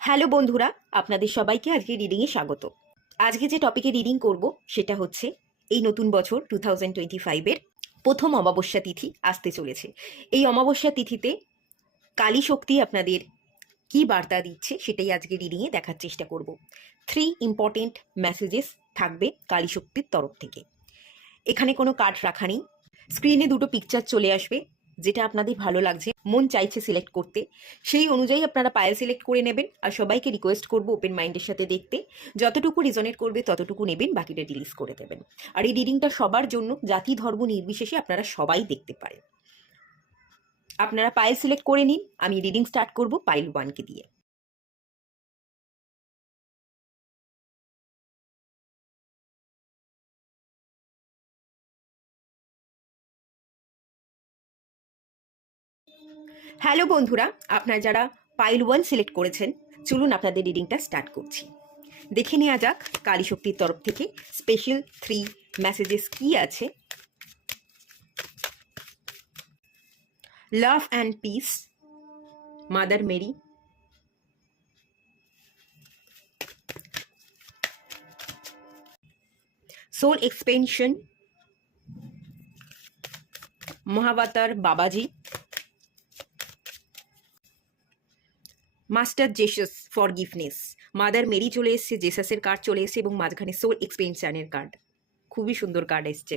Hello বন্ধুরা, আপনাদের সবাইকে আজকে রিডিংয়ে স্বাগত। আজকে যে টপিকে রিডিং করব সেটা হচ্ছে এই নতুন বছর 2025-এর প্রথম অমাবস্যা তিথি আসতে চলেছে। এই অমাবস্যা তিথিতে কালী শক্তি আপনাদের কি বার্তা দিচ্ছে সেটাই আজকে রিডিংয়ে দেখার চেষ্টা করব। 3 ইম্পর্টেন্ট মেসেজেস থাকবে কালী শক্তির তরফ থেকে। এখানে কোনো কার্ড রাখা নেই, স্ক্রিনে দুটো পিকচার চলে আসবে, যেটা আপনাদের ভালো লাগছে, মন চাইছে সিলেক্ট করতে, সেই অনুযায়ী আপনারা পায়েল সিলেক্ট করে নেবেন। আর সবাইকে রিকোয়েস্ট করব ওপেন মাইন্ডের সাথে দেখতে, যতটুকু রিজনেট করবে ততটুকু নেবেন, বাকিটা রিলিজ করে দেবেন। আর এই রিডিংটা সবার জন্য, জাতি ধর্ম নির্বিশেষে আপনারা সবাই দেখতে পারেন। আপনারা পায়েল সিলেক্ট করে নিন, আমি রিডিং স্টার্ট করব পাইল 1কে দিয়ে। হ্যালো বন্ধুরা, আপনারা যারা পাইল 1 সিলেক্ট করেছেন, চলুন আপনাদের রিডিংটা স্টার্ট করছি। দেখে নেওয়া যাক কালী শক্তির তরফ থেকে স্পেশাল 3 মেসেজেস কি আছে। Love and peace, mother Mary, soul expansion, Mahavatar Babaji, master Jesus forgiveness. Mother Mary চলে এসছে, জেসাসের কার্ড চলে এসছে এবং মাঝখানে সোল এক্সপেনশনের কার্ড। খুবই সুন্দর কার্ড এসছে।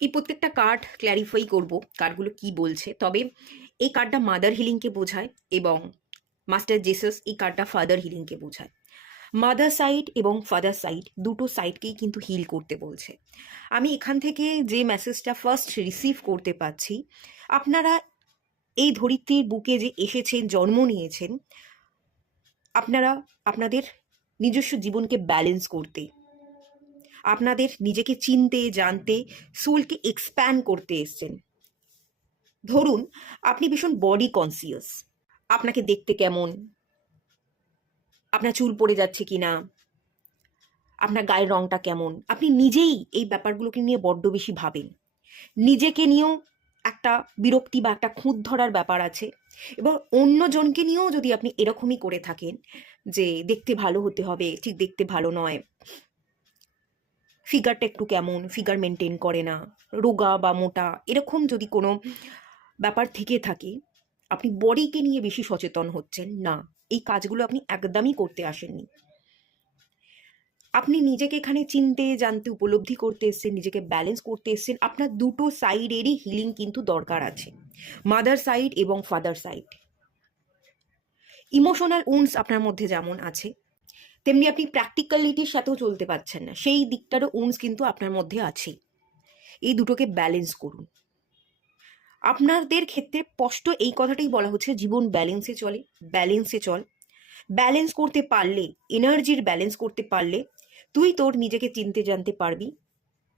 এই প্রত্যেকটা কার্ড ক্ল্যারিফাই করব কার্ডগুলো কি বলছে। তবে এই কার্ডটা মাদার হিলিংকে বোঝায় এবং মাস্টার জেসাস এই কার্ডটা ফাদার হিলিংকে বোঝায়। মাদার সাইড এবং ফাদার সাইড দুটো সাইডকেই কিন্তু হিল করতে বলছে। আমি এখান থেকে যে মেসেজটা ফার্স্ট রিসিভ করতে পাচ্ছি, আপনারা এই ধরিত্রীর বুকে যে এসেছেন, জন্ম নিয়েছেন, আপনারা আপনাদের নিজস্ব জীবনকে ব্যালেন্স করতে, আপনাদের নিজেকে চিনতে জানতে, সোলকে এক্সপ্যান্ড করতে এসছেন। ধরুন আপনি ভীষণ বডি কনসিয়াস, আপনাকে দেখতে কেমন, আপনার চুল পড়ে যাচ্ছে কিনা, আপনার গায়ের রংটা কেমন, আপনি নিজেই এই ব্যাপারগুলোকে নিয়ে বড্ড বেশি ভাবেন। নিজেকে নিয়েও একটা বিরক্তি বা একটা খুঁত ধরার ব্যাপার আছে। এবং অন্যজনকে নিয়েও যদি আপনি এরকমই করে থাকেন যে দেখতে ভালো হতে হবে, ঠিক দেখতে ভালো নয়, ফিগারটা একটু কেমন, ফিগার মেনটেন করে না, রোগা বা মোটা, এরকম যদি কোনো ব্যাপার থেকে থাকে, আপনি বডিকে নিয়ে বেশি সচেতন হচ্ছেন না, এই কাজগুলো আপনি একদমই করতে আসেননি। আপনি নিজেকে এখানে চিনতে জানতে উপলব্ধি করতে এসছেন, নিজেকে ব্যালেন্স করতে এসছেন। আপনার দুটো সাইডেরই হিলিং কিন্তু দরকার আছে, মাদার সাইড এবং ফাদার সাইড। ইমোশনাল উন্ডস আপনার মধ্যে যেমন আছে, তেমনি আপনি প্র্যাকটিক্যালিটির সাথেও চলতে পারছেন না, সেই দিকটারও উন্ডস কিন্তু আপনার মধ্যে আছে। এই দুটোকে ব্যালেন্স করুন। আপনাদের ক্ষেত্রে স্পষ্ট এই কথাটাই বলা হচ্ছে, জীবন ব্যালেন্সে চলে, ব্যালেন্সে চল। ব্যালেন্স করতে পারলে, এনার্জির ব্যালেন্স করতে পারলে তুই তোর নিজেকে চিনতে জানতে পারবি।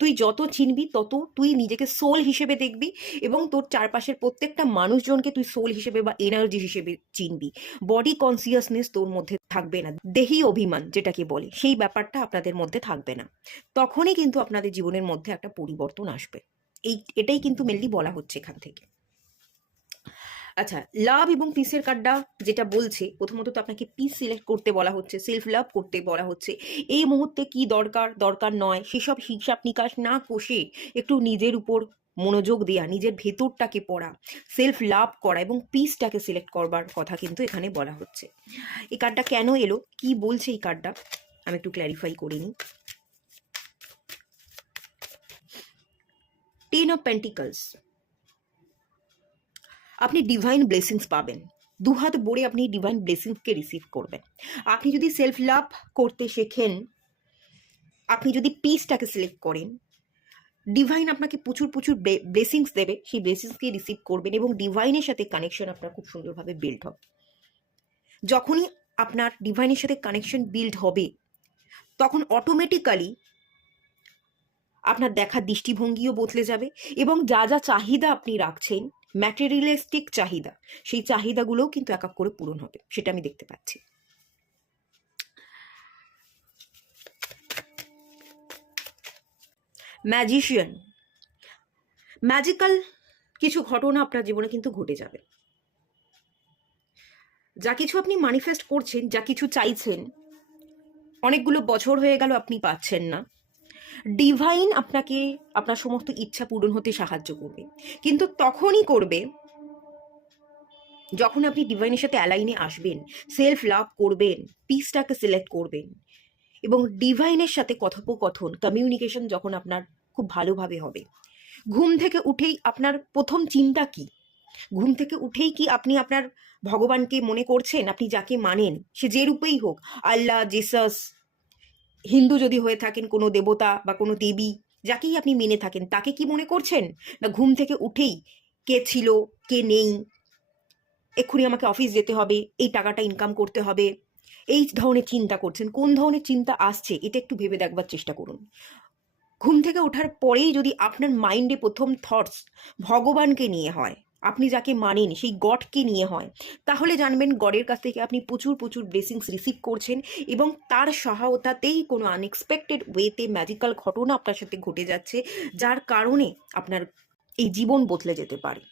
তুই যত চিনবি তত তুই নিজেকে সোল হিসেবে দেখবি এবং তোর চারপাশের প্রত্যেকটা মানুষজনকে তুই সোল হিসেবে বা এনার্জি হিসেবে চিনবি। বডি কনসিয়াসনেস তোর মধ্যে থাকবে না, দেহি অভিমান যেটাকে বলে, সেই ব্যাপারটা আপনাদের মধ্যে থাকবে না। তখনই কিন্তু আপনাদের জীবনের মধ্যে একটা পরিবর্তন আসবে। এটাই কিন্তু মেনলি বলা হচ্ছে এখান থেকে। আচ্ছা, লাভ এবং পিসের কার্ডটা যেটা বলছে, প্রথমত তো আপনাকে পিস সিলেক্ট করতে বলা হচ্ছে, সেলফ লাভ করতে বলা হচ্ছে। এই মুহূর্তে কি দরকার, দরকার নয়, সেসব হিসাব নিকাশ না কষে একটু নিজের উপর মনোযোগ দেওয়া, নিজের ভেতরটাকে পড়া, সেলফ লাভ করা এবং পিসটাকে সিলেক্ট করবার কথা কিন্তু এখানে বলা হচ্ছে। এই কার্ডটা কেন এলো, কি বলছে এই কার্ডটা, আমি একটু ক্ল্যারিফাই করে নিই। 10 অফ পেন্টিকলস, আপনি ডিভাইন ব্লেসিংস পাবেন, দুহাত ভরে আপনি ডিভাইন ব্লেসিংসকে রিসিভ করবেন। আপনি যদি সেলফ লাভ করতে শেখেন, আপনি যদি পিসটাকে সিলেক্ট করেন, ডিভাইন আপনাকে প্রচুর প্রচুর ব্লেসিংস দেবে, সেই ব্লেসিংসকে রিসিভ করবেন এবং ডিভাইনের সাথে কানেকশন আপনার খুব সুন্দরভাবে বিল্ড হবে। যখনই আপনার ডিভাইনের সাথে কানেকশন বিল্ড হবে, তখন অটোমেটিক্যালি আপনার দেখার দৃষ্টিভঙ্গিও বদলে যাবে এবং যা যা চাহিদা আপনি রাখছেন, ম্যাটেরিয়ালিস্টিক চাহিদা, সেই চাহিদাগুলোও কিন্তু এক এক করে পূরণ হবে, সেটা আমি দেখতে পাচ্ছি। ম্যাজিশিয়ান, ম্যাজিক্যাল কিছু ঘটনা আপনার জীবনে কিন্তু ঘটে যাবে। যা কিছু আপনি ম্যানিফেস্ট করছেন, যা কিছু চাইছেন, অনেকগুলো বছর হয়ে গেল আপনি পাচ্ছেন না, ডিভাইন আপনাকে আপনার সমস্ত ইচ্ছা পূরণ হতে সাহায্য করবে। কিন্তু তখনই করবে যখন আপনি ডিভাইনের সাথে অ্যালাইনে আসবেন, সেলফ লাভ করবেন, পিসটাকে সিলেক্ট করবেন, এবং ডিভাইনের সাথে কথোপকথন, কমিউনিকেশন যখন আপনার খুব ভালোভাবে হবে। ঘুম থেকে উঠেই আপনার প্রথম চিন্তা কি? ঘুম থেকে উঠেই কি আপনি আপনার ভগবানকে মনে করছেন? আপনি যাকে মানেন, সে যে রূপেই হোক, আল্লাহ, জিসাস, হিন্দু যদি হয়ে থাকেন কোনো দেবতা বা কোনো দেবী, যাকেই আপনি মেনে থাকেন, তাকে কি মনে করছেন? না ঘুম থেকে উঠেই কে ছিল, কে নেই, এক্ষুনি আমাকে অফিস যেতে হবে, এই টাকাটা ইনকাম করতে হবে, এই ধরনের চিন্তা করছেন? কোন ধরনের চিন্তা আসছে এটা একটু ভেবে দেখবার চেষ্টা করুন। ঘুম থেকে ওঠার পরেই যদি আপনার মাইন্ডে প্রথম থটস ভগবানকে নিয়ে হয়, আপনি যাকে মানেন সেই গডকে নিয়ে হয়, তাহলে জানবেন গডের কাছ থেকে আপনি প্রচুর প্রচুর ব্লেসিংস রিসিভ করছেন, এবং তার সহায়তাতেই কোনো আনএক্সপেক্টেড ওয়েতে ম্যাজিক্যাল ঘটনা আপনার সাথে ঘটে যাচ্ছে, যার কারণে আপনার এই জীবন বদলে যেতে পারে।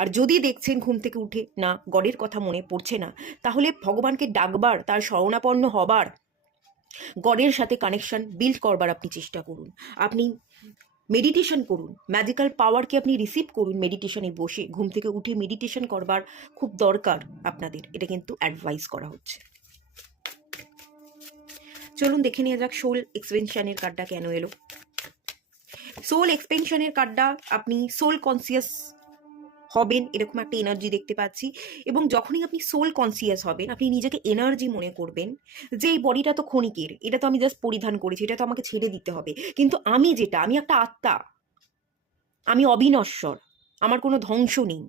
আর যদি দেখছেন ঘুম থেকে উঠে না গডের কথা মনে পড়ছে না, তাহলে ভগবানকে ডাকবার, তার শরণাপন্ন হবার, গডের সাথে কানেকশন বিল্ড করবার আপনি চেষ্টা করুন। আপনি মেডিটেশন করুন, ম্যাজিক্যাল পাওয়ারকে আপনি রিসিভ করুন মেডিটেশনে বসে। ঘুম থেকে উঠে মেডিটেশন করবার খুব দরকার আপনাদের, এটা কিন্তু অ্যাডভাইস করা হচ্ছে। চলুন দেখে নেওয়া যাক সোল এক্সপেনশনের কার্ডটা কেন এলো। সোল এক্সপেনশনের কার্ডটা আপনি সোল কনসিয়াস হবেন এরকম একটা এনার্জি দেখতে পাচ্ছি, এবং যখনই আপনি সোল কনসিয়াস হবেন, আপনি নিজেকে এনার্জি মনে করবেন যে এই বডিটা তো ক্ষণিকের, এটা তো আমি জাস্ট পরিধান করেছি, এটা তো আমাকে ছেড়ে দিতে হবে, কিন্তু আমি যেটা, আমি একটা আত্মা, আমি অবিনশ্বর, আমার কোনো ধ্বংস নেই।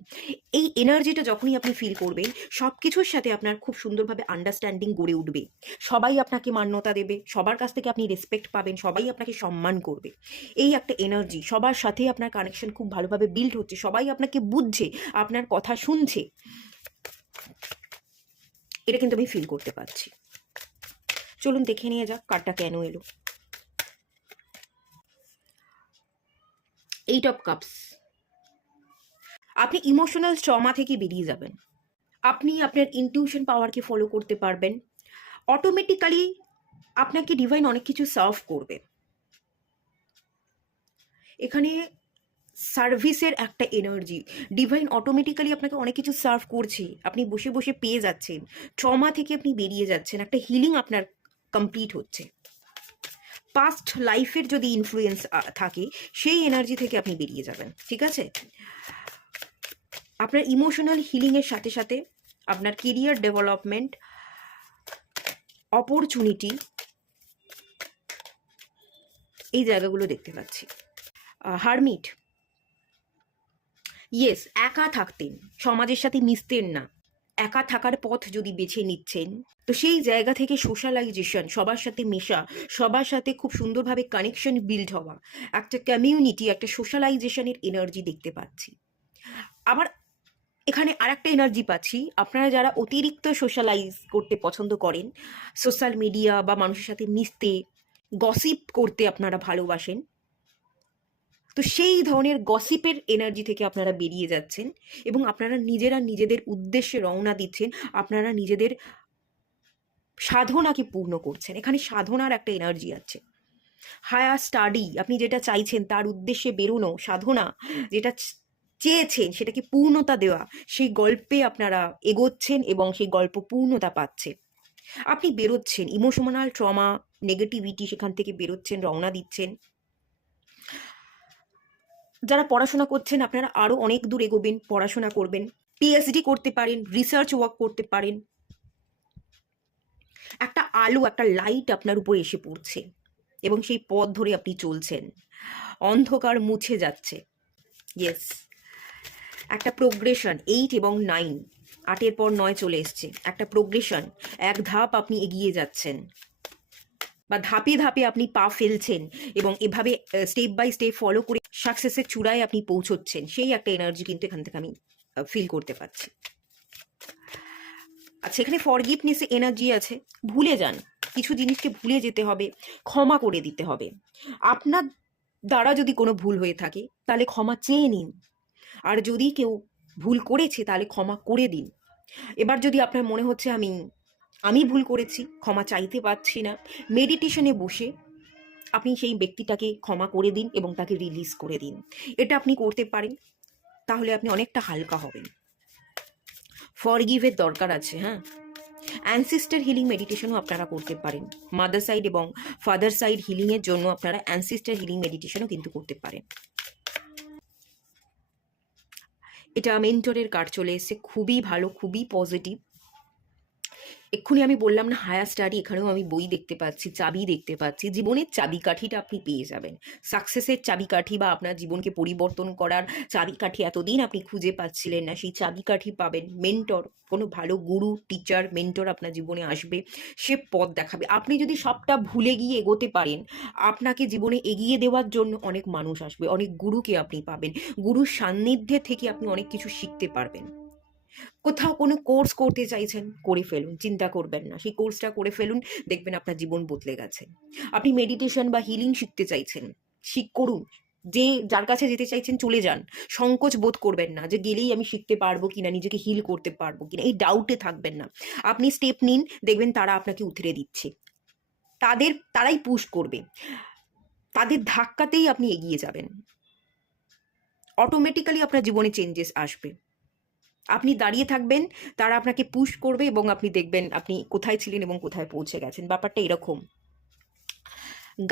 এই এনার্জিটা যখনই আপনি ফিল করবেন, সব কিছুর সাথে আপনার খুব সুন্দরভাবে আন্ডারস্ট্যান্ডিং গড়ে উঠবে, সবাই আপনাকে মান্যতা দেবে, সবার কাছ থেকে আপনি রেসপেক্ট পাবেন, সবাই আপনাকে সম্মান করবে। এই একটা এনার্জি, সবার সাথে আপনার কানেকশন খুব ভালোভাবে বিল্ড হচ্ছে, সবাই আপনাকে বুঝছে, আপনার কথা শুনছে, এটা কিন্তু আমি ফিল করতে পারছি। চলুন দেখে নিয়ে যাক কার্ডটা কেন এলো। 8 অফ কাপস। আপনি ইমোশনাল ট্রমা থেকে বেরিয়ে যাবেন, আপনি আপনার ইনটিউশন পাওয়ারকে ফলো করতে পারবেন, অটোমেটিক্যালি আপনাকে ডিভাইন অনেক কিছু সার্ভ করবে। এখানে সার্ভিসের একটা এনার্জি, ডিভাইন অটোমেটিক্যালি আপনাকে অনেক কিছু সার্ভ করছে, আপনি বসে বসে পেয়ে যাচ্ছেন, ট্রমা থেকে আপনি বেরিয়ে যাচ্ছেন, একটা হিলিং আপনার কমপ্লিট হচ্ছে। পাস্ট লাইফের যদি ইনফ্লুয়েন্স থাকে, সেই এনার্জি থেকে আপনি বেরিয়ে যাবেন, ঠিক আছে? আপনার ইমোশনাল হিলিংয়ের সাথে সাথে আপনার কেরিয়ার ডেভেলপমেন্ট, অপরচুনিটি, এই জায়গাগুলো দেখতে পাচ্ছি। হারমিট, ইয়েস, একা থাকতেন, সমাজের সাথে মিশতেন না, একা থাকার পথ যদি বেছে নিচ্ছেন, তো সেই জায়গা থেকে সোশ্যালাইজেশন, সবার সাথে মেশা, সবার সাথে খুব সুন্দরভাবে কানেকশন বিল্ড হওয়া, একটা কমিউনিটি, একটা সোশ্যালাইজেশনের এনার্জি দেখতে পাচ্ছি। আবার এখানে আর একটা এনার্জি পাচ্ছি, আপনারা যারা অতিরিক্ত সোশ্যালাইজ করতে পছন্দ করেন, সোশ্যাল মিডিয়া বা মানুষের সাথে মিশতে, গসিপ করতে আপনারা ভালোবাসেন, তো সেই ধরনের গসিপের এনার্জি থেকে আপনারা বেরিয়ে যাচ্ছেন, এবং আপনারা নিজেরা নিজেদের উদ্দেশ্যে রওনা দিচ্ছেন, আপনারা নিজেদের সাধনাকে পূর্ণ করছেন। এখানে সাধনার একটা এনার্জি আছে। হায়ার স্টাডি, আপনি যেটা চাইছেন তার উদ্দেশ্যে বেরোনো, সাধনা, যেটা চেয়েছেন সেটাকে পূর্ণতা দেওয়া, সেই গল্পে আপনারা এগোচ্ছেন এবং সেই গল্প পূর্ণতা পাচ্ছে। আপনি বেরোচ্ছেন, ইমোশনাল ট্রমা, নেগেটিভিটি, সেখান থেকে বেরোচ্ছেন, রওনা দিচ্ছেন। যারা পড়াশোনা করছেন আপনারা আরও অনেক দূর এগোবেন, পড়াশোনা করবেন, পিএইচডি করতে পারেন, রিসার্চ ওয়ার্ক করতে পারেন। একটা আলো, একটা লাইট আপনার উপর এসে পড়ছে, এবং সেই পথ ধরে আপনি চলছেন, অন্ধকার মুছে যাচ্ছে। ইয়েস, একটা প্রোগ্রেশন, 8 এবং 9, 8-এর পর 9 চলে এসছে, একটা প্রোগ্রেশন, এক ধাপ আপনি এগিয়ে যাচ্ছেন, বা ধাপে ধাপে আপনি পা ফেলছেন, এবং এভাবে স্টেপ বাই স্টেপ ফলো করে সাকসেসের চূড়ায় আপনি পৌঁছচ্ছেন, সেই একটা এনার্জি কিন্তু এখান থেকে আমি ফিল করতে পারছি। আচ্ছা, এখানে ফরগিভনেস এনার্জি আছে। ভুলে যান, কিছু জিনিসকে ভুলে যেতে হবে, ক্ষমা করে দিতে হবে। আপনার দ্বারা যদি কোনো ভুল হয়ে থাকে তাহলে ক্ষমা চেয়ে নিন, আর যদি কেউ ভুল করেছে তাহলে ক্ষমা করে দিন। এবার যদি আপনার মনে হচ্ছে আমি ভুল করেছি, ক্ষমা চাইতে পারছি না, মেডিটেশনে বসে আপনি সেই ব্যক্তিটাকে ক্ষমা করে দিন এবং তাকে রিলিজ করে দিন। এটা আপনি করতে পারেন, তাহলে আপনি অনেকটা হালকা হবেন। ফরগিভের দরকার আছে, হ্যাঁ। অ্যানসিস্টার হিলিং মেডিটেশনও আপনারা করতে পারেন। মাদার সাইড এবং ফাদার সাইড হিলিংয়ের জন্য আপনারা অ্যানসিস্টার হিলিং মেডিটেশনও কিন্তু করতে পারেন। এটা মেন্টরের কার্ড চলে এসেছে, খুবই ভালো, খুবই পজিটিভ। এক্ষুনি আমি বললাম না হায়ার স্টাডি, এখানেও আমি বই দেখতে পাচ্ছি, চাবি দেখতে পাচ্ছি। জীবনের চাবিকাঠিটা আপনি পেয়ে যাবেন, সাকসেসের চাবিকাঠি বা আপনার জীবনকে পরিবর্তন করার চাবিকাঠি এতদিন আপনি খুঁজে পাচ্ছিলেন না, সেই চাবিকাঠি পাবেন। মেন্টর, কোনো ভালো গুরু, টিচার, মেন্টর আপনার জীবনে আসবে, সে পথ দেখাবে। আপনি যদি সবটা ভুলে গিয়ে এগোতে পারেন, আপনাকে জীবনে এগিয়ে দেওয়ার জন্য অনেক মানুষ আসবে, অনেক গুরুকে আপনি পাবেন। গুরুর সান্নিধ্যে থেকে আপনি অনেক কিছু শিখতে পারবেন। কোথাও কোনো কোর্স করতে চাইছেন, করে ফেলুন, চিন্তা করবেন না, সেই কোর্সটা করে ফেলুন, দেখবেন আপনার জীবন বদলে গেছে। আপনি মেডিটেশন বা হিলিং শিখতে চাইছেন, করুন। যার কাছে যেতে চাইছেন চলে যান, সংকোচ বোধ করবেন না যে গেলেই আমি শিখতে পারবো কিনা, নিজেকে হিল করতে পারবো কিনা, এই ডাউটে থাকবেন না। আপনি স্টেপ নিন, দেখবেন তারা আপনাকে উতরে দিচ্ছে, তারাই পুশ করবে, তাদের ধাক্কাতেই আপনি এগিয়ে যাবেন। অটোমেটিক্যালি আপনার জীবনে চেঞ্জেস আসবে। আপনি দাঁড়িয়ে থাকবেন, তারা আপনাকে পুশ করবে এবং আপনি দেখবেন আপনি কোথায় ছিলেন এবং কোথায় পৌঁছে গেছেন। ব্যাপারটা এরকম।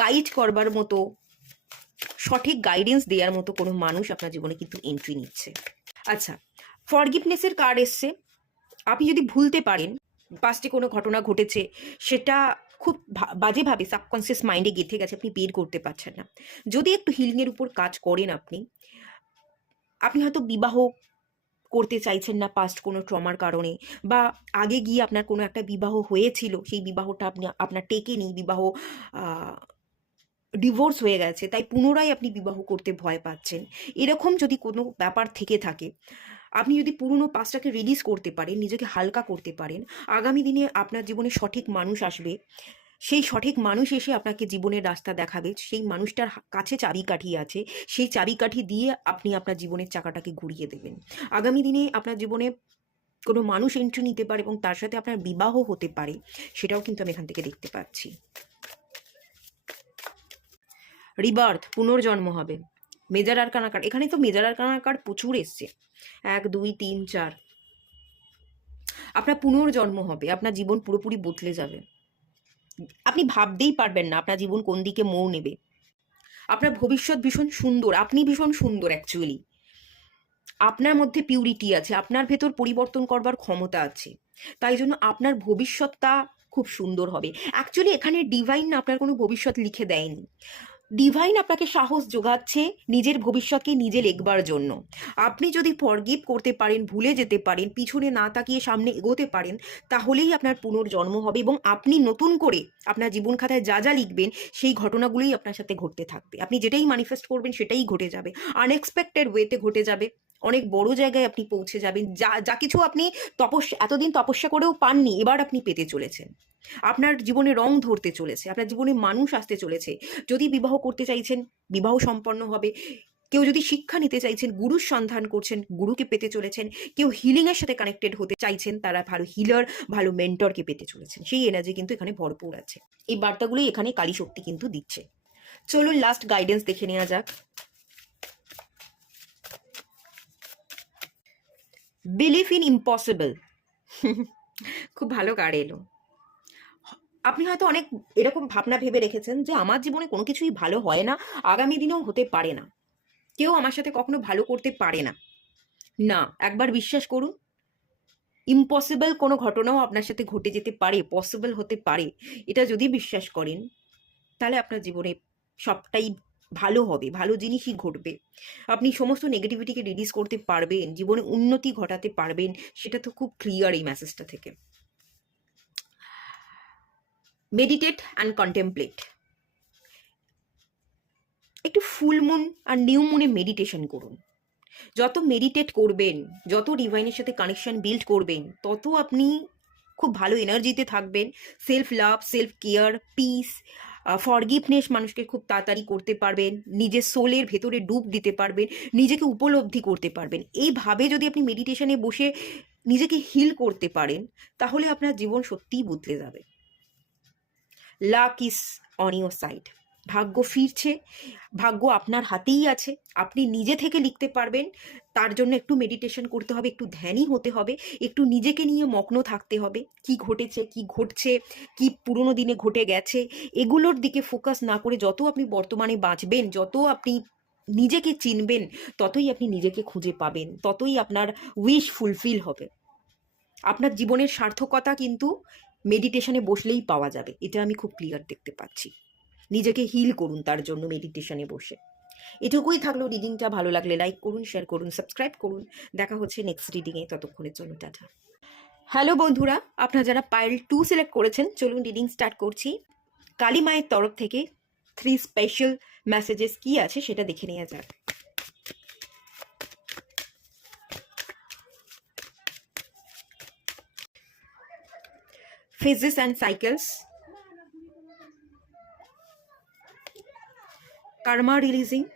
গাইড করবার মতো, সঠিক গাইডেন্স দেওয়ার মতো কোনো মানুষ আপনার জীবনে কিন্তু এন্ট্রি নিচ্ছে। আচ্ছা, ফরগিভনেসের কার্ড এসছে। আপনি যদি ভুলতে পারেন, পাস্টে কোনো ঘটনা ঘটেছে, সেটা খুব বাজেভাবে সাবকনসিয়াস মাইন্ডে গেঁথে গেছে, আপনি বের করতে পারছেন না। যদি একটু হিলিংয়ের উপর কাজ করেন, আপনি হয়তো বিবাহ করতে চাইছেন না পাস্ট কোনো ট্রমার কারণে, বা আগে গিয়ে আপনার কোনো একটা বিবাহ হয়েছিল, সেই বিবাহটা আপনার টেকেনি, বিবাহ ডিভোর্স হয়ে গেছে, তাই পুনরায় আপনি বিবাহ করতে ভয় পাচ্ছেন। এরকম যদি কোনো ব্যাপার থেকে থাকে, আপনি যদি পুরনো পাস্টটাকে রিলিজ করতে পারেন, নিজেকে হালকা করতে পারেন, আগামী দিনে আপনার জীবনে সঠিক মানুষ আসবে। সেই সঠিক মানুষ এসে আপনাকে জীবনের রাস্তা দেখাবে। সেই মানুষটার কাছে চাবিকাঠি আছে, সেই চাবিকাঠি দিয়ে আপনি আপনার জীবনের চাকাটাকে ঘুরিয়ে দেবেন। আগামী দিনে আপনার জীবনে কোনো মানুষ এন্ট্রি নিতে পারে এবং তার সাথে আপনার বিবাহ হতে পারে, সেটাও কিন্তু আমি এখান থেকে দেখতে পাচ্ছি। রিবার্থ, পুনর্জন্ম হবে। মেজর আরকানা কার্ড, এখানে তো মেজর আরকানা কার্ড প্রচুর এসছে, 1 2 3 4। আপনার পুনর্জন্ম হবে, আপনার জীবন পুরোপুরি বদলে যাবে। আপনি ভাবতেই পারবেন না আপনার জীবন কোন দিকে মোড় নেবে। আপনার ভবিষ্যৎ ভীষণ সুন্দর, আপনি ভীষণ সুন্দর অ্যাকচুয়ালি। আপনার মধ্যে পিউরিটি আছে, আপনার ভেতর পরিবর্তন করবার ক্ষমতা আছে, তাই জন্য আপনার ভবিষ্যৎটা খুব সুন্দর হবে। অ্যাকচুয়ালি এখানে ডিভাইন আপনার কোনো ভবিষ্যৎ লিখে দেয়নি, ডিভাইন আপনাকে সাহস যোগাচ্ছে নিজের ভবিষ্যৎকে নিজে লিখবার জন্য। আপনি যদি ফরগিভ করতে পারেন, ভুলে যেতে পারেন, পিছনে না তাকিয়ে সামনে এগোতে পারেন, তাহলেই আপনার পুনর্জন্ম হবে এবং আপনি নতুন করে আপনার জীবন খাতায় যা যা লিখবেন, সেই ঘটনাগুলোই আপনার সাথে ঘটতে থাকবে। আপনি যেটাই ম্যানিফেস্ট করবেন সেটাই ঘটে যাবে, আনএক্সপেক্টেড ওয়েতে ঘটে যাবে। অনেক বড় জায়গায় আপনি পৌঁছে যাবেন, যা যা কিছু আপনি এতদিন তপস্যা করেও পাননি, এবার আপনি পেতে চলেছেন। আপনার জীবনে রং ধরতে চলেছে, আপনার জীবনে মানুষ আসতে চলেছে। যদি বিবাহ করতে চাইছেন, বিবাহ সম্পন্ন হবে। কেউ যদি শিক্ষা নিতে চাইছেন, গুরুর সন্ধান করছেন, গুরুকে পেতে চলেছেন। কেউ হিলিংয়ের সাথে কানেক্টেড হতে চাইছেন, তারা ভালো হিলার, ভালো মেন্টরকে পেতে চলেছেন। সেই এনার্জি কিন্তু এখানে ভরপুর আছে। এই বার্তাগুলোই এখানে কালী শক্তি কিন্তু দিচ্ছে। চলুন লাস্ট গাইডেন্স দেখে নেওয়া যাক। বিলিভ ইন ইম্পসিবল, খুব ভালো কার্ড এলো। আপনি হয়তো অনেক এরকম ভাবনা ভেবে রেখেছেন যে আমার জীবনে কোনো কিছুই ভালো হয় না, আগামী দিনেও হতে পারে না, কেউ আমার সাথে কখনো ভালো করতে পারে না। না, একবার বিশ্বাস করুন, ইম্পসিবল কোনো ঘটনাও আপনার সাথে ঘটে যেতে পারে, পসিবল হতে পারে। এটা যদি বিশ্বাস করেন, তাহলে আপনার জীবনে সবটাই ভালো হবে, ভালো জিনিসই ঘটবে। আপনি সমস্ত নেগেটিভিটিকে রিলিজ করতে পারবেন, জীবনে উন্নতি ঘটাতে পারবেন, সেটা তো খুব ক্লিয়ার এই মেসেজটা থেকে। Meditate and contemplate. একটু ফুল মুন আর নিউ মুনে মেডিটেশন করুন। যত মেডিটেট করবেন, যত ডিভাইনের সাথে কানেকশন বিল্ড করবেন, তত আপনি খুব ভালো এনার্জিতে থাকবেন। Self love, self care, piece, forgiveness মানুষকে খুব তাড়াতাড়ি করতে পারবেন, নিজের সোলের ভেতরে ডুব দিতে পারবেন, নিজেকে উপলব্ধি করতে পারবেন। এইভাবে যদি আপনি মেডিটেশনে বসে নিজেকে হিল করতে পারেন, তাহলে আপনার জীবন সত্যিই বদলে যাবে। Lakh is on your side. ভাগ্য ফিরছে, ভাগ্য আপনার হাতেই আছে। আপনি নিজে থেকে লিখতে পারবেন। তার জন্য একটু মেডিটেশন করতে হবে, একটু ধ্যানই হতে হবে, একটু নিজেকে নিয়ে মগ্ন থাকতে হবে। কি ঘটেছে, কি ঘটছে, কি পুরনো দিনে ঘটে গেছে, এগুলোর দিকে ফোকাস না করে যত আপনি বর্তমানে বাঁচবেন, যত আপনি নিজেকে চিনবেন, ততই আপনি নিজেকে খুঁজে পাবেন, ততই আপনার উইশ ফুলফিল হবে। আপনার জীবনের সার্থকতা কিন্তু মেডিটেশনে বসলেই পাওয়া যাবে, এটা আমি খুব ক্লিয়ার দেখতে পাচ্ছি। নিজেকে হিল করুন তার জন্য মেডিটেশনে বসে। এটুকুই থাকলো রিডিংটা। ভালো লাগলে লাইক করুন, শেয়ার করুন, সাবস্ক্রাইব করুন। দেখা হচ্ছে নেক্সট রিডিংয়ে, ততক্ষণের জন্য টাটা। হ্যালো বন্ধুরা, আপনারা যারা পাইল 2 সিলেক্ট করেছেন, চলুন রিডিং স্টার্ট করছি। কালী মায়ের তরফ থেকে 3 স্পেশাল মেসেজেস কি আছে সেটা দেখে নেওয়া যাক। Phases and cycles, karma releasing,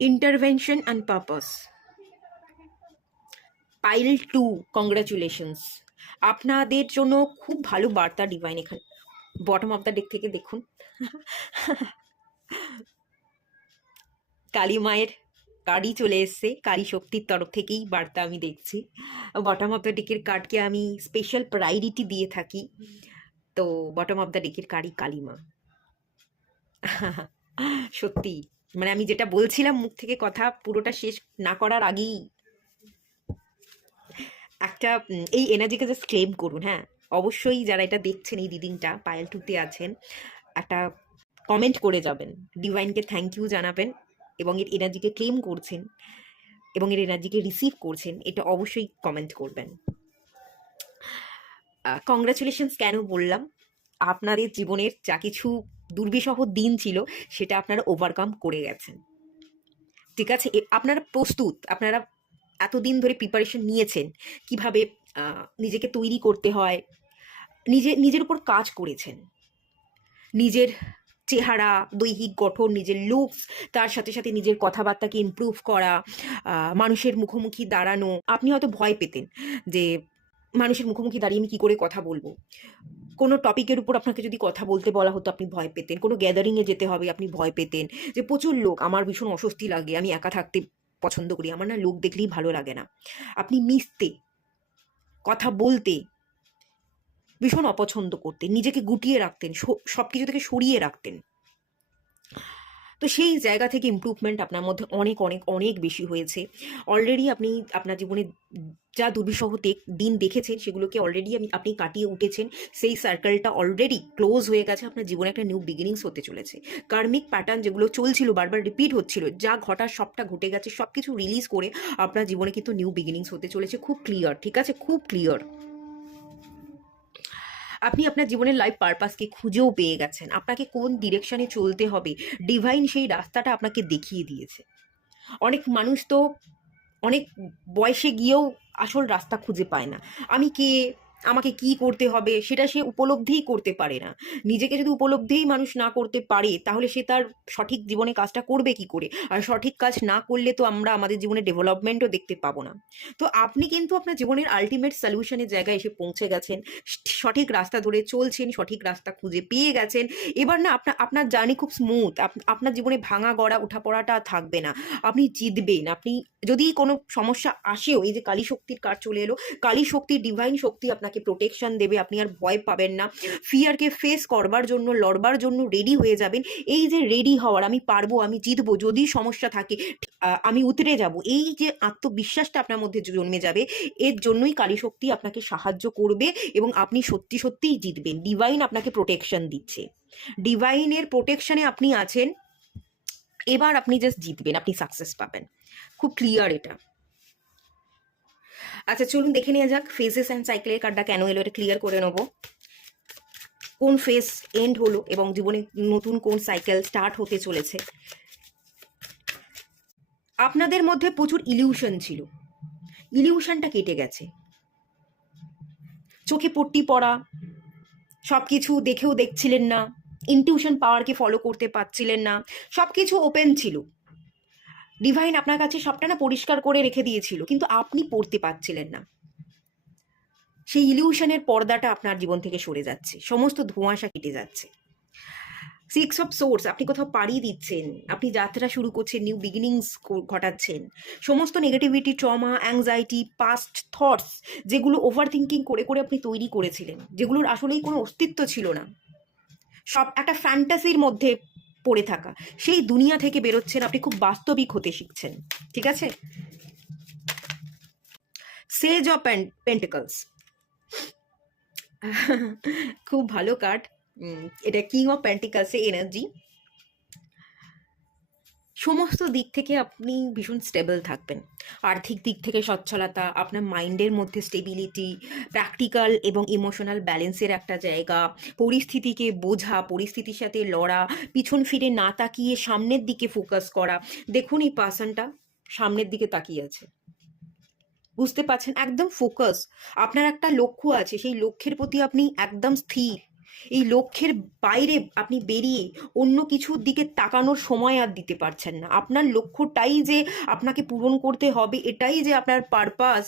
intervention and purpose. পাইল 2, কংগ্রাচুলেশনস। আপনাদের জন্য খুব ভালো বার্তা ডিভাইন এখানে বটম অফ দ্য ডেক থেকে দেখুন। কালী মায়ের কার্ডই চলে এসছে, কালী শক্তির তরফ থেকেই বার্তা আমি দেখছি। বটম অফ দ্য ডেকের কার্ডকে আমি স্পেশাল প্রায়োরিটি দিয়ে থাকি, তো বটম অফ দ্য ডেকের কার্ডই কালীমা। সত্যি, মানে আমি যেটা বলছিলাম মুখ থেকে কথা পুরোটা শেষ না করার আগেই একটা এই এনার্জিকে জাস্ট ক্লেম করুন। হ্যাঁ, অবশ্যই যারা এটা দেখছেন, এই রিডিংটা পাইল 2-তে আছেন, একটা কমেন্ট করে যাবেন, ডিভাইনকে থ্যাংক ইউ জানাবেন, এবং এর এনার্জিকে ক্লেম করছেন এবং এর এনার্জিকে রিসিভ করছেন, এটা অবশ্যই কমেন্ট করবেন। কংগ্রাচুলেশনস কেন বললাম? আপনাদের জীবনের যা কিছু দুর্বিষহ দিন ছিল সেটা আপনারা ওভারকাম করে গেছেন, ঠিক আছে? আপনারা প্রস্তুত, আপনারা এতদিন ধরে প্রিপারেশন নিয়েছেন কিভাবে নিজেকে তৈরি করতে হয়, নিজের উপর কাজ করেছেন। নিজের চেহারা, দৈহিক গঠন, নিজের লুকস, তার সাথে সাথে নিজের কথাবার্তাকে ইমপ্রুভ করা, মানুষের মুখোমুখি দাঁড়ানো। আপনি হয়তো ভয় পেতেন যে মানুষের মুখোমুখি দাঁড়িয়ে আমি কী করে কথা বলবো। কোনো টপিকের উপর আপনাকে যদি কথা বলতে বলা হতো আপনি ভয় পেতেন, কোনো গ্যাদারিংয়ে যেতে হবে আপনি ভয় পেতেন, যে প্রচুর লোক, আমার ভীষণ অস্বস্তি লাগে, আমি একা থাকতে পছন্দ করি, আমার না লোক দেখলেই ভালো লাগে না। আপনি মিশতে, কথা বলতে ভীষণ অপছন্দ করতেন, নিজেকে গুটিয়ে রাখতেন, সব কিছু থেকে সরিয়ে রাখতেন। তো সেই জায়গা থেকে ইমপ্রুভমেন্ট আপনার মধ্যে অনেক অনেক অনেক বেশি হয়েছে। অলরেডি আপনি আপনার জীবনে যা দুর্বিষহ দিন দেখেছেন সেগুলোকে অলরেডি আপনি কাটিয়ে উঠেছেন। সেই সার্কেলটা অলরেডি ক্লোজ হয়ে গেছে, আপনার জীবনে একটা নিউ বিগিনিংস হতে চলেছে। কার্মিক প্যাটার্ন যেগুলো চলছিল, বারবার রিপিট হচ্ছিল, যা ঘটার সবটা ঘটে গেছে, সব কিছু রিলিজ করে আপনার জীবনে কিন্তু নিউ বিগিনিংস হতে চলেছে। খুব ক্লিয়ার, ঠিক আছে? খুব ক্লিয়ার। আপনি আপনার জীবনের লাইফ পারপাসকে খুঁজেও পেয়ে গেছেন, আপনাকে কোন ডিরেকশনে চলতে হবে ডিভাইন সেই রাস্তাটা আপনাকে দেখিয়ে দিয়েছে। অনেক মানুষ তো অনেক বয়সে গিয়েও আসল রাস্তা খুঁজে পায় না। আমি কে, আমাকে কি করতে হবে সেটা সে উপলব্ধিই করতে পারে না। নিজেকে যদি উপলব্ধিই মানুষ না করতে পারে তাহলে সে তার সঠিক জীবনে কাজটা করবে কি করে? আর সঠিক কাজ না করলে তো আমরা আমাদের জীবনে ডেভেলপমেন্টও দেখতে পাবো না। তো আপনি কিন্তু আপনার জীবনের আলটিমেট সলিউশনের জায়গায় এসে পৌঁছে গেছেন, সঠিক রাস্তা ধরে চলছেন, সঠিক রাস্তা খুঁজে পেয়ে গেছেন। এবার না আপনার জার্নি খুব স্মুথ, আপনার জীবনে ভাঙা গড়া উঠাপড়াটা থাকবে না, আপনি জিতবেন। আপনি যদি কোনো সমস্যা আসেও, এই যে কালী শক্তির কার্ড চলে এলো, কালী শক্তি, ডিভাইন শক্তি আপনাকে প্রোটেকশন দেবে, আপনি আর ভয় পাবেন না। ফিয়ারকে ফেস করবার জন্য, লড়বার জন্য রেডি হয়ে যাবেন। এই যে রেডি হওয়ার, আমি পারবো, আমি জিতবো, যদি সমস্যা থাকে আমি উতরে যাব, এই যে আত্মবিশ্বাসটা আপনার মধ্যে জন্মে যাবে, এর জন্যই কালী শক্তি আপনাকে সাহায্য করবে এবং আপনি সত্যি সত্যিই জিতবেন। ডিভাইন আপনাকে প্রোটেকশন দিচ্ছে, ডিভাইনের প্রোটেকশনে আপনি আছেন। এবার আপনি জাস্ট জিতবেন, আপনি সাকসেস পাবেন। খুব ক্লিয়ার এটা। আচ্ছা, চলুন দেখে নেওয়া যাক ফেজেস অ্যান্ড সাইকেলের কার্ডটা কেন এলো, এটা ক্লিয়ার করে নেব। কোন ফেজ এন্ড হলো এবং জীবনে নতুন কোন সাইকেল স্টার্ট হতে চলেছে। আপনাদের মধ্যে প্রচুর ইলিউশন ছিল, ইলিউশনটা কেটে গেছে। চোখে পট্টি পড়া, সব কিছু দেখেও দেখছিলেন না, ইনটিউশন পাওয়ারকে ফলো করতে পারছিলেন না, সব কিছু ওপেন ছিল, ডিভাইন আপনার কাছে সবটা না পরিষ্কার করে রেখে দিয়েছিল, কিন্তু আপনি পড়তে পারছিলেন না। সেই ইলিউশনের পর্দাটা আপনার জীবন থেকে সরে যাচ্ছে, সমস্ত ধোঁয়াশা কেটে যাচ্ছে। 6 অফ সোর্স, আপনি কোথাও পাড়ি দিচ্ছেন, আপনি যাত্রা শুরু করছেন, নিউ বিগিনিংস ঘটাচ্ছেন। সমস্ত negativity, trauma, anxiety, past thoughts, যেগুলো ওভার থিঙ্কিং করে করে আপনি তৈরি করেছিলেন, যেগুলোর আসলেই কোনো অস্তিত্ব ছিল না, সব একটা ফ্যান্টাসির মধ্যে পড়ে থাকা, সেই দুনিয়া থেকে বেরোচ্ছেন, আপনি খুব বাস্তবিক হতে শিখছেন। ঠিক আছে? সেজ অফ পেন্টিকলস, খুব ভালো কার্ড। এটা কিং অফ পেন্টিকলসের এনার্জি। সমস্ত দিক থেকে আপনি ভীষণ স্টেবল থাকবেন। আর্থিক দিক থেকে সচ্ছলতা, আপনার মাইন্ডের মধ্যে স্টেবিলিটি, প্র্যাকটিক্যাল এবং ইমোশনাল ব্যালেন্সের একটা জায়গা, পরিস্থিতিকে বোঝা, পরিস্থিতির সাথে লড়া, পিছন ফিরে না তাকিয়ে সামনের দিকে ফোকাস করা। দেখুন এই পার্সনটা সামনের দিকে তাকিয়ে আছে, বুঝতে পারছেন? একদম ফোকাস। আপনার একটা লক্ষ্য আছে, সেই লক্ষ্যের প্রতি আপনি একদম স্থির। এই লক্ষ্যের বাইরে আপনি বেরিয়ে অন্য কিছুর দিকে তাকানোর সময় আর দিতে পারছেন না। আপনার লক্ষ্যটাই যে আপনাকে পূরণ করতে হবে, এটাই যে আপনার পারপাস।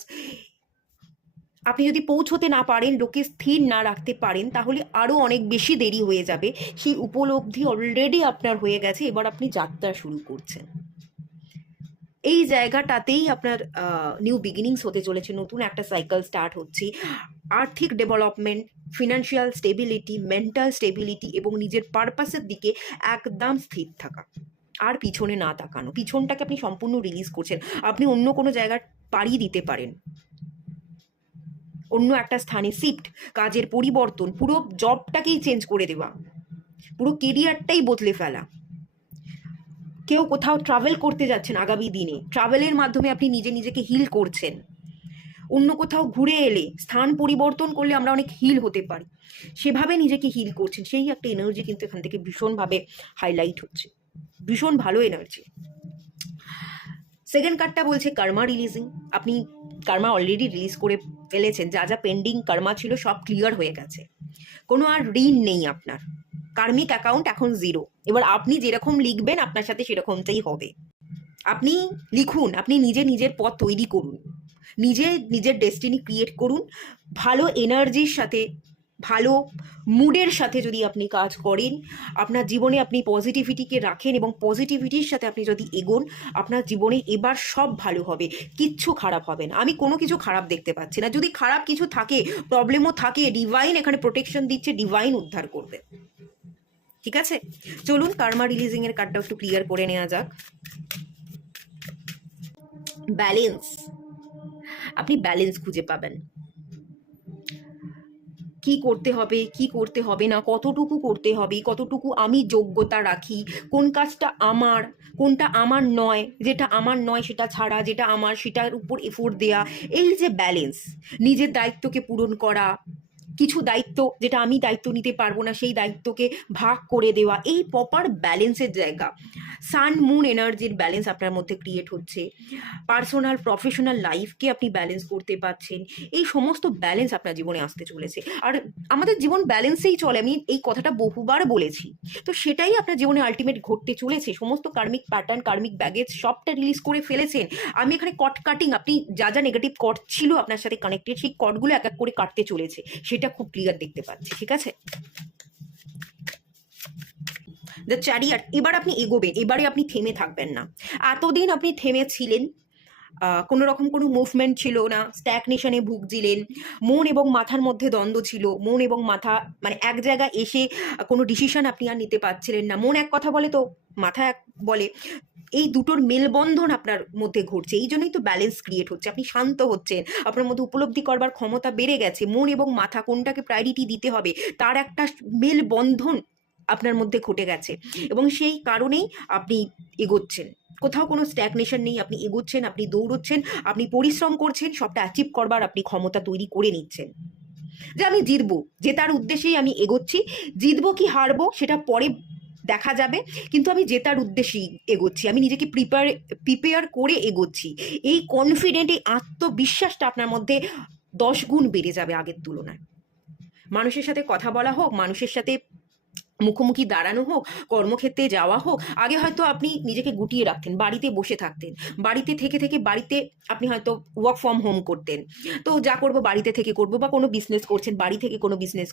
আপনি যদি পৌঁছতে না পারেন, লোকে স্থির না রাখতে পারেন, তাহলে আরও অনেক বেশি দেরি হয়ে যাবে। সেই উপলব্ধি অলরেডি আপনার হয়ে গেছে, এবার আপনি যাত্রা শুরু করছেন। এই জায়গাটাতেই আপনার নিউ বিগিনিংস হতে চলেছে, নতুন একটা সাইকেল স্টার্ট হচ্ছে। আর্থিক development, financial stability, mental stability এবং নিজের পারপাসের দিকে একদম স্থির থাকা, আর পিছনে না তাকানো। পিছনটাকে আপনি সম্পূর্ণ রিলিজ করছেন। আপনি অন্য কোনো জায়গায় পাড়ি দিতে পারেন, অন্য একটা স্থানে শিফট, কাজের পরিবর্তন, পুরো জবটাকেই চেঞ্জ করে দেওয়া, পুরো কেরিয়ারটাই বদলে ফেলা। কেউ কোথাও ট্রাভেল করতে যাচ্ছেন আগামী দিনে, ট্রাভেলের মাধ্যমে আপনি নিজেকে হিল করছেন। অন্য কোথাও ঘুরে এলে, স্থান পরিবর্তন করলে আমরা অনেক হিল হতে পারি, সেভাবে নিজেকে হিল করছেন। সেই একটা এনার্জি কিন্তু এখান থেকে ভীষণভাবে হাইলাইট হচ্ছে, ভীষণ ভালো এনার্জি। সেকেন্ড কার্ডটা বলছে কার্মা রিলিজিং। আপনি কার্মা অলরেডি রিলিজ করে ফেলেছেন, যা যা পেন্ডিং কার্মা ছিল সব ক্লিয়ার হয়ে গেছে, কোনো আর ঋণ নেই আপনার। কার্মিক অ্যাকাউন্ট এখন 0। এবার আপনি যেরকম লিখবেন আপনার সাথে সেরকমটাই হবে। আপনি লিখুন, আপনি নিজের পথ তৈরি করুন, নিজের ডেস্টিনি ক্রিয়েট করুন। ভালো এনার্জির সাথে, ভালো মুডের সাথে যদি আপনি কাজ করেন, আপনার জীবনে আপনি পজিটিভিটিকে রাখেন এবং পজিটিভিটির সাথে আপনি যদি এগোন, আপনার জীবনে এবার সব ভালো হবে, কিচ্ছু খারাপ হবে না। আমি কোনো কিছু খারাপ দেখতে পাচ্ছি না। যদি খারাপ কিছু থাকে, প্রবলেমও থাকে, ডিভাইন এখানে প্রোটেকশন দিচ্ছে, ডিভাইন উদ্ধার করবে। ঠিক আছে, চলুন কার্মা রিলিজিং এর কার্ডটা একটু ক্লিয়ার করে নেওয়া যাক। ব্যালেন্স, আপনি ব্যালেন্স খুঁজে পাবেন। কি করতে হবে, কি করতে হবে না, কতটুকু করতে হবে, কতটুকু আমি যোগ্যতা রাখি, কোন কাজটা আমার, কোনটা আমার নয়, যেটা আমার নয় সেটা ছাড়া, যেটা আমার সেটার উপর এফোর্ট দেয়া। এই যে ব্যালেন্স, নিজের দায়িত্বকে পূরণ করা, কিছু দায়িত্ব যেটা আমি দায়িত্ব নিতে পারবো না সেই দায়িত্বকে ভাগ করে দেওয়া, এই প্রপার ব্যালেন্সের জায়গা। সান মুন এনার্জির ব্যালেন্স আপনার মধ্যে ক্রিয়েট হচ্ছে। পার্সোনাল প্রফেশনাল লাইফকে আপনি ব্যালেন্স করতে পারছেন। এই সমস্ত ব্যালেন্স আপনার জীবনে আসতে চলেছে। আর আমাদের জীবন ব্যালেন্সেই চলে, আমি এই কথাটা বহুবার বলেছি। তো সেটাই আপনার জীবনে আলটিমেট ঘটতে চলেছে। সমস্ত কার্মিক প্যাটার্ন, কার্মিক ব্যাগেজ সবটা রিলিজ করে ফেলেছেন। আমি এখানে কট কাটিং, আপনি যা যা নেগেটিভ কট ছিল আপনার সাথে কানেক্টেড, সেই কটগুলো এক এক করে কাটতে চলেছে, সেটা খুব ক্লিয়ার দেখতে পাচ্ছি। ঠিক আছে, দ্য চ্যারিয়াট, এবার আপনি এগোবেন, এবারে আপনি থেমে থাকবেন না। এতদিন আপনি থেমে ছিলেন, কোনো রকম কোনো মুভমেন্ট ছিল না, স্ট্যাগনেশনে ভুগছিলেন, মন এবং মাথার মধ্যে দ্বন্দ্ব ছিল, মন এবং মাথা মানে এক জায়গায় এসে কোনো ডিসিশন আপনি আর নিতে পারছিলেন না। মন এক কথা বলে তো মাথা এক বলে, এই দুটোর মেলবন্ধন আপনার মধ্যে ঘটছে, এই জন্যই তো ব্যালেন্স ক্রিয়েট হচ্ছে। আপনি শান্ত হচ্ছেন, আপনার মধ্যে উপলব্ধি করবার ক্ষমতা বেড়ে গেছে, মন এবং মাথা কোনটাকে প্রায়োরিটি দিতে হবে তার একটা মেলবন্ধন আপনার মধ্যে ঘটে গেছে, এবং সেই কারণেই আপনি এগোচ্ছেন। কোথাও কোনো স্ট্যাগনেশন নেই, আপনি এগোচ্ছেন, আপনি দৌড়চ্ছেন, আপনি পরিশ্রম করছেন, সবটা অ্যাচিভ করবার আপনি ক্ষমতা তৈরি করে নিচ্ছেন। যে আমি জিতবো, জেতার উদ্দেশ্যেই আমি এগোচ্ছি, জিতবো কি হারবো সেটা পরে দেখা যাবে, কিন্তু আমি জেতার উদ্দেশ্যেই এগোচ্ছি, আমি নিজেকে প্রিপেয়ার করে এগোচ্ছি। এই কনফিডেন্ট, এই আত্মবিশ্বাসটা আপনার মধ্যে 10 গুণ বেড়ে যাবে আগের তুলনায়। মানুষের সাথে কথা বলা হোক, মানুষের সাথে মুখোমুখি দাঁড়ানো হোক, কর্মক্ষেত্রে যাওয়া হোক, আগে হয়তো আপনি নিজেকে গুটিয়ে রাখতেন, বাড়িতে বসে থাকতেন, বাড়িতে থেকে থেকে বাড়িতে আপনি হয়তো ওয়ার্ক ফ্রম হোম করতেন, তো যা করব বাড়িতে থেকে করব, বা কোনো বিজনেস করছেন বাড়ি থেকে কোনো বিজনেস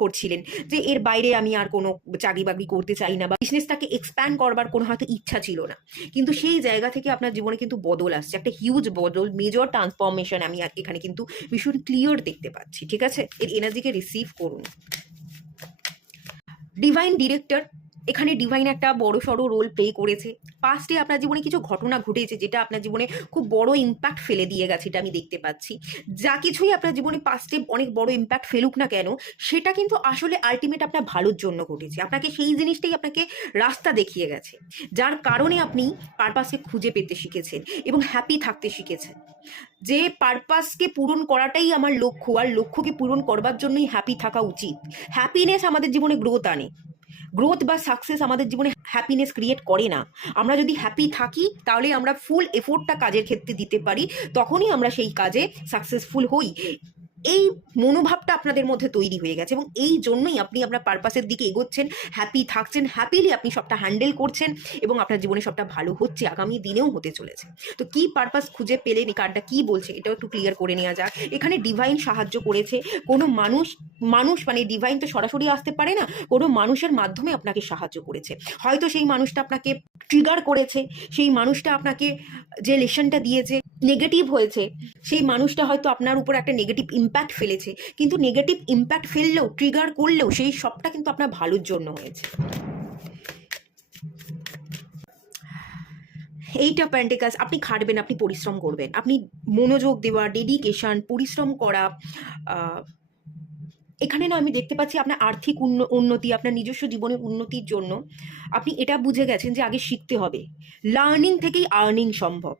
করছিলেন, যে এর বাইরে আমি আর কোনো চাকরি বাকরি করতে চাই না, বা বিজনেসটাকে এক্সপ্যান্ড করবার কোনো হয়তো ইচ্ছা ছিল না, কিন্তু সেই জায়গা থেকে আপনার জীবনে কিন্তু বদল আসছে, একটা হিউজ বদল, মেজর ট্রান্সফরমেশন আমি এখানে কিন্তু ভীষণ ক্লিয়ার দেখতে পাচ্ছি। ঠিক আছে, এর এনার্জিকে রিসিভ করুন। ডিভাইন ডিরেক্টর, এখানে ডিভাইন একটা বড় সড়ো রোল প্লে করেছে। পাস্টে আপনার জীবনে কিছু ঘটনা ঘটেছে যেটা আপনার জীবনে খুব বড় ইম্প্যাক্ট ফেলে দিয়ে গেছে, এটা আমি দেখতে পাচ্ছি। যা কিছুই আপনার জীবনে পাস্টে অনেক বড় ইম্প্যাক্ট ফেলুক না কেন, সেটা কিন্তু আসলে আলটিমেট আপনার ভালোর জন্য ঘটেছে। আপনাকে সেই জিনিসটাই আপনাকে রাস্তা দেখিয়ে গেছে, যার কারণে আপনি পারপাসকে খুঁজে পেতে শিখেছেন এবং হ্যাপি থাকতে শিখেছেন। যে পারপাসকে পূরণ করাটাই আমার লক্ষ্য, আর লক্ষ্যকে পূরণ করবার জন্যই হ্যাপি থাকা উচিত। হ্যাপিনেস আমাদের জীবনে গ্রোথ আনে, গ্রোথ বা সাকসেস আমাদের জীবনে হ্যাপিনেস ক্রিয়েট করে না। আমরা যদি হ্যাপি থাকি তাহলে আমরা ফুল এফোর্টটা কাজের ক্ষেত্রে দিতে পারি, তখনই আমরা সেই কাজে সাকসেসফুল হই। এই মনোভাবটা আপনাদের মধ্যে তৈরি হয়ে গেছে এবং এই জন্যই আপনি আপনার পারপাসের দিকে এগোচ্ছেন, হ্যাপি থাকছেন, হ্যাপিলি আপনি সবটা হ্যান্ডেল করছেন এবং আপনার জীবনে সবটা ভালো হচ্ছে, আগামী দিনেও হতে চলেছে। তো কি পারপাস খুঁজে পেলেন, এই কার্ডটা কি বলছে এটাও একটু ক্লিয়ার করে নেওয়া যাক। এখানে ডিভাইন সাহায্য করেছে, কোনো মানুষ মানে ডিভাইন তো সরাসরি আসতে পারে না, কোনো মানুষের মাধ্যমে আপনাকে সাহায্য করেছে। হয়তো সেই মানুষটা আপনাকে ট্রিগার করেছে, সেই মানুষটা আপনাকে যে লেসনটা দিয়েছে নেগেটিভ হয়েছে, সেই মানুষটা হয়তো আপনার উপর একটা নেগেটিভ ইম্প্যাক্ট ফেলেছে, কিন্তু নেগেটিভ ইম্প্যাক্ট ফেললেও ট্রিগার করলেও সেই সবটা কিন্তু আপনার ভালোর জন্য হয়েছে। এইটা পেন্টিকালস, আপনি খাটবেন, আপনি পরিশ্রম করবেন, আপনি মনোযোগ দেওয়া, ডেডিকেশন, পরিশ্রম করা। এখানে না আমি দেখতে পাচ্ছি আপনার আর্থিক উন্নতি, আপনার নিজস্ব জীবনের উন্নতির জন্য আপনি এটা বুঝে গেছেন যে আগে শিখতে হবে। লার্নিং থেকেই আর্নিং সম্ভব।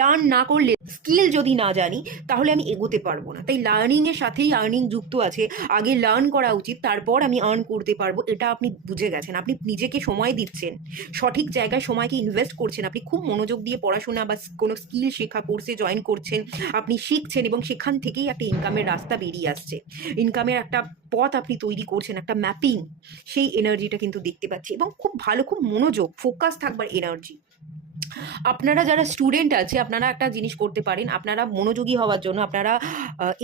লার্ন না করলে, স্কিল যদি না জানি তাহলে আমি এগোতে পারবো না। তাই লার্নিংয়ের সাথেই আর্নিং যুক্ত আছে, আগে লার্ন করা উচিত, তারপর আমি আর্ন করতে পারবো। এটা আপনি বুঝে গেছেন, আপনি নিজেকে সময় দিচ্ছেন, সঠিক জায়গায় সময়কে ইনভেস্ট করছেন, আপনি খুব মনোযোগ দিয়ে পড়াশোনা বা কোনো স্কিল শেখা কোর্সে জয়েন করছেন, আপনি শিখছেন এবং সেখান থেকেই একটা ইনকামের রাস্তা বেরিয়ে আসছে, ইনকামের একটা পথ আপনি তৈরি করছেন, একটা ম্যাপিং, সেই এনার্জিটা কিন্তু দেখতে পাচ্ছি এবং খুব ভালো, খুব মনোযোগ, ফোকাস থাকবার এনার্জি। আপনারা যারা স্টুডেন্ট আছে আপনারা একটা জিনিস করতে পারেন, আপনারা মনোযোগী হওয়ার জন্য আপনারা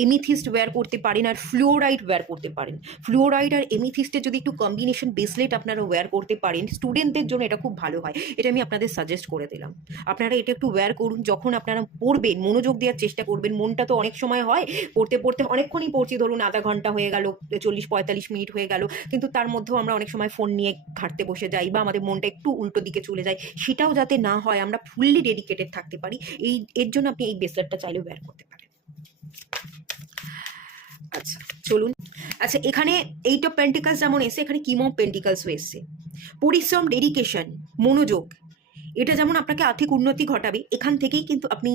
এমিথিস্ট ওয়্যার করতে পারেন আর ফ্লুওরাইড ওয়্যার করতে পারেন। ফ্লুওরাইড আর এমিথিস্টের যদি একটু কম্বিনেশন ব্রেসলেট আপনারা ওয়্যার করতে পারেন, স্টুডেন্টদের জন্য এটা খুব ভালো হয়, এটা আমি আপনাদের সাজেস্ট করে দিলাম। আপনারা এটা একটু ওয়্যার করুন, যখন আপনারা পড়বেন মনোযোগ দেওয়ার চেষ্টা করবেন। মনটা তো অনেক সময় হয় পড়তে পড়তে অনেকক্ষণই পড়ছি, ধরুন আধা ঘন্টা হয়ে গেল, 40-45 মিনিট হয়ে গেল, কিন্তু তার মধ্যেও আমরা অনেক সময় ফোন নিয়ে ঘাঁটতে বসে যাই বা আমাদের মনটা একটু উল্টো দিকে চলে যায়, সেটাও যাতে না হয়, আমরা ফুললি ডেডিকেটেড থাকতে পারি, এর জন্য আপনি এই ব্রেসলেটটা চাইলেও ওয়্যার করতে পারেন। আচ্ছা চলুন, আচ্ছা এখানে এইট অফ পেন্টিকালস যেমন এসে, এখানে কিং অফ পেন্টিকালসও এসছে। পরিশ্রম, ডেডিকেশন, মনোযোগ, এটা যেমন আপনাকে আর্থিক উন্নতি ঘটাবে, এখান থেকেই কিন্তু আপনি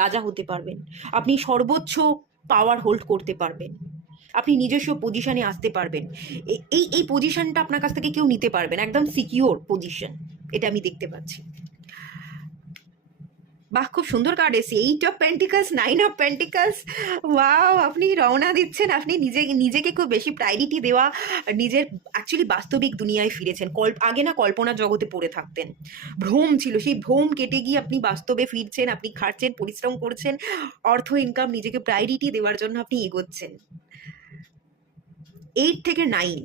রাজা হতে পারবেন, আপনি সর্বোচ্চ পাওয়ার হোল্ড করতে পারবেন, আপনি নিজস্ব পজিশনে আসতে পারবেন। এই পজিশনটা আপনার কাছ থেকে কেউ নিতে পারবেন, একদম সিকিওর পজিশন, এটা আমি দেখতে পাচ্ছি। বাহ, খুব সুন্দর কার্ড এসে, 8 of pentacles, 9 of pentacles. Wow, আপনি রওনা দিচ্ছেন, আপনি নিজেকে খুব বেশি প্রায়োরিটি দেওয়া, নিজের অ্যাকচুয়ালি বাস্তবিক দুনিয়ায় ফিরেছেন। আগে না কল্পনা জগতে পড়ে থাকতেন, ভ্রম ছিল, সেই ভ্রম কেটে গিয়ে আপনি বাস্তবে ফিরছেন, আপনি খাটছেন, পরিশ্রম করছেন, অর্থ ইনকাম, নিজেকে প্রায়োরিটি দেওয়ার জন্য আপনি এগোচ্ছেন। 8 থেকে 9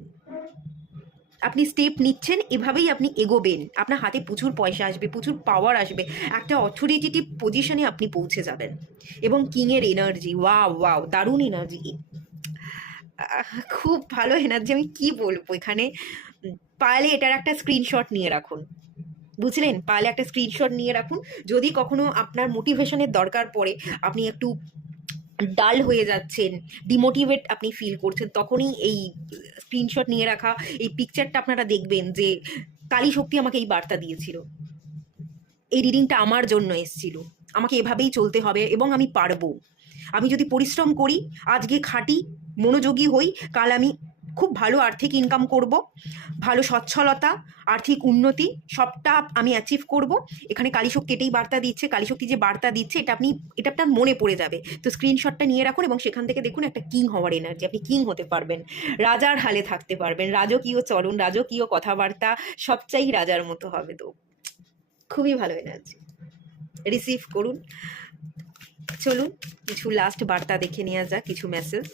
আপনি স্টেপ নিচ্ছেন, এভাবেই আপনি এগোবেন, আপনার হাতে প্রচুর পয়সা আসবে, প্রচুর পাওয়ার আসবে, একটা অথরিটেটিভ পজিশনে আপনি পৌঁছে যাবেন। এবং কিংয়ের এনার্জি, ওয়াও ওয়াও, দারুণ এনার্জি, খুব ভালো এনার্জি, আমি কি বলবো এখানে। পারলে এটার একটা স্ক্রিনশট নিয়ে রাখুন, বুঝলেন, পারলে একটা স্ক্রিনশট নিয়ে রাখুন, যদি কখনো আপনার মোটিভেশনের দরকার পড়ে, আপনি একটু ডাল হয়ে যাচ্ছেন, ডিমোটিভেট আপনি ফিল করছেন, তখনই এই স্ক্রিনশট নিয়ে রাখা এই পিকচারটা আপনারা দেখবেন যে কালী শক্তি আমাকে এই বার্তা দিয়েছিল, এই রিডিংটা আমার জন্য এসেছিল, আমাকে এভাবেই চলতে হবে এবং আমি পারবো। আমি যদি পরিশ্রম করি, আজকে খাটি, মনোযোগী হই, কাল আমি খুব ভালো আর্থিক ইনকাম করব, ভালো সচ্ছলতা, আর্থিক উন্নতি সবটা আমি অ্যাচিভ করব। এখানে কালীশক্তি এটাই বার্তা দিচ্ছে। কালীশক্তি যে বার্তা দিচ্ছে এটা আপনার মনে পড়ে যাবে। তো স্ক্রিনশটটা নিয়ে রাখুন এবং সেখান থেকে দেখুন একটা কিং হওয়ার এনার্জি, আপনি কিং হতে পারবেন, রাজার হালে থাকতে পারবেন, রাজকীয় চলন, রাজকীয় কথাবার্তা সবচাই রাজার মতো হবে। তো খুবই ভালো এনার্জি, রিসিভ করুন। চলুন কিছু লাস্ট বার্তা দেখে নেওয়া যাক, কিছু message.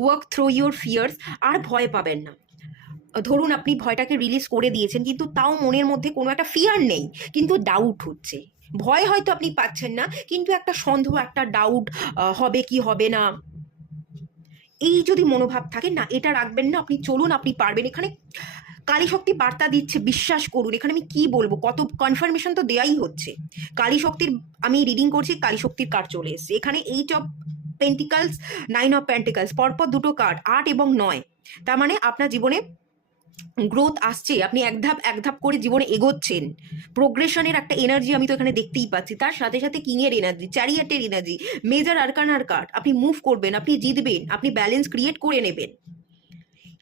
Work through your fears, আর ভয় পাবেন না। ধরুন আপনি ভয়টাকে রিলিজ করে দিয়েছেন, কিন্তু তাও মনের মধ্যে কোনো একটা ফিয়ার নেই, কিন্তু ডাউট হচ্ছে। ভয় হয়তো আপনি পাচ্ছেন না, কিন্তু একটা সন্দেহ, একটা ডাউট, হবে কি হবে না, এই যদি মনোভাব থাকে না, এটা রাখবেন না। আপনি চলুন, আপনি পারবেন। এখানে কালীশক্তি বার্তা দিচ্ছে, বিশ্বাস করুন। এখানে আমি কি বলবো, কত কনফার্মেশন তো দেয়াই হচ্ছে। কালীশক্তির আমি রিডিং করছি, কালীশক্তির কার্ড চলে এসছে এখানে। 8 অফ পেন্টিকালস, 9 অফ পেন্টিকালস, পরপর দুটো কার্ড, 8 এবং 9। তার মানে আপনার জীবনে গ্রোথ আসছে, আপনি এক ধাপ করে জীবনে এগোচ্ছেন। প্রোগ্রেশনের একটা এনার্জি আমি তো এখানে দেখতেই পাচ্ছি। তার সাথে সাথে কিংয়ের এনার্জি, চ্যারিয়েটের এনার্জি, মেজর আরকানার কার্ড। আপনি মুভ করবেন, আপনি জিতবেন, আপনি ব্যালেন্স ক্রিয়েট করে নেবেন।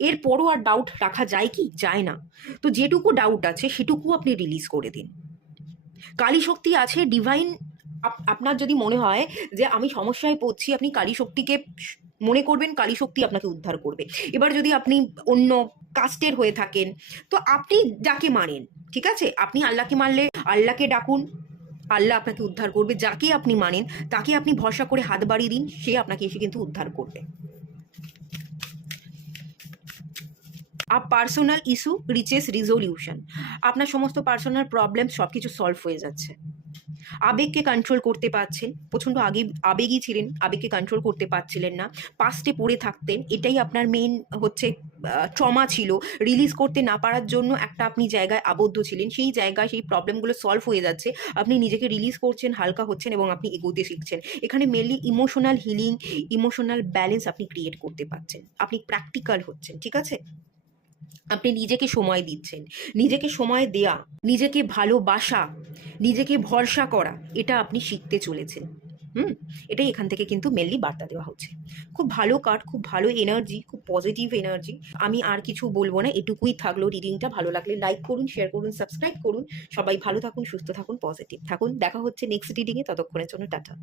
এরপরও আর ডাউট রাখা যায় কি? যায় না। তো যেটুকু ডাউট আছে সেটুকু আপনি রিলিজ করে দিন। কালী শক্তি আছে, ডিভাইন। আপনার যদি মনে হয় যে আমি সমস্যায় পড়ছি, আপনি কালী শক্তিকে মনে করবেন, কালী শক্তি আপনাকে উদ্ধার করবে। এবার যদি আপনি অন্য কাস্টের হয়ে থাকেন, তো আপনি যাকে মানেন, ঠিক আছে, আপনি আল্লাহকে মানলে আল্লাহকে ডাকুন, আল্লাহ আপনাকে উদ্ধার করবে। যাকে আপনি মানেন তাকে আপনি ভরসা করে হাত বাড়িয়ে দিন, সে আপনাকে এসে কিন্তু উদ্ধার করবে। পার্সোনাল ইস্যু রিচেস রিজলিউশন, আপনার সমস্ত পার্সোনাল প্রবলেম সব কিছু সলভ হয়ে যাচ্ছে। আবেগকে কন্ট্রোল করতে পারছেন, প্রচণ্ড আবেগই ছিলেন, আবেগকে কন্ট্রোল করতে পারছিলেন না, পাস্টে পড়ে থাকতেন। এটাই আপনার মেইন হচ্ছে ট্রমা ছিল। রিলিজ করতে না পারার জন্য একটা আপনি জায়গায় আবদ্ধ ছিলেন, সেই জায়গায় সেই প্রবলেমগুলো সলভ হয়ে যাচ্ছে। আপনি নিজেকে রিলিজ করছেন, হালকা হচ্ছেন এবং আপনি এগোতে শিখছেন। এখানে mainly emotional healing, emotional balance আপনি ক্রিয়েট করতে পারছেন, আপনি প্র্যাকটিক্যাল হচ্ছেন, ঠিক আছে। আপনি নিজেকে সময় দিচ্ছেন, নিজেকে সময় দেয়া, নিজেকে ভালোবাসা, নিজেকে ভরসা করা, এটা আপনি শিখতে চলেছেন। এটাই এখান থেকে কিন্তু মেনলি বার্তা দেওয়া হচ্ছে। খুব ভালো কার্ড, খুব ভালো এনার্জি, খুব পজিটিভ এনার্জি। আমি আর কিছু বলবো না, এটুকুই থাকলো রিডিংটা। ভালো লাগলে লাইক করুন, শেয়ার করুন, সাবস্ক্রাইব করুন। সবাই ভালো থাকুন, সুস্থ থাকুন, পজিটিভ থাকুন। দেখা হচ্ছে নেক্সট রিডিংয়ে, ততক্ষণের জন্য টাটা।